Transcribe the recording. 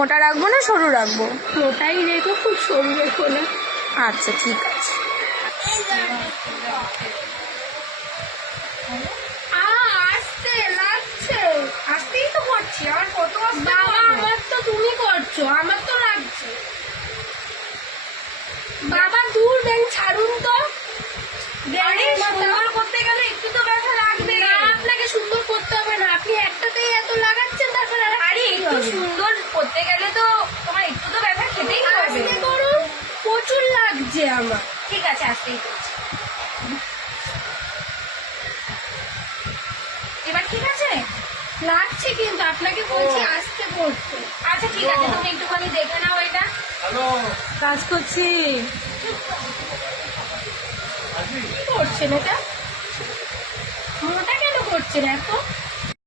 মোটা রাখবো না সরু রাখবো? মোটাই রেখো, খুব সরু রেখো না। আচ্ছা ঠিক আছে। আস্তে লাগছে। আস্তেই তো করছি, আমার কত বাবা, আমার তো তুমি করছো, আমার তো লাগছে। বাবা দূর দেন, ছাড়ুন তো। আরে সুন্দর করতে গেলে একটু তো ব্যথা লাগবে। না, আপনাকে সুন্দর করতে হবে না, আপনি একটাতেই এত লাগাচ্ছেন, তারপরে আরে একটু সুন্দর করতে গেলে তো তোমার একটু তো ব্যথা খেতেই হবে। আস্তে করুন, প্রচুর লাগছে আমার। ঠিক আছে, আস্তেই করছি। এবার ঠিক আছে? লাগছে কিন্তু আপনাকে বলছি আস্তে করতে। আচ্ছা ঠিক আছে, তুমি একটুখানি দেখে নাও এটা। কাজ করছি। কি করছেন এটা? মোটা কেন করছেন এত?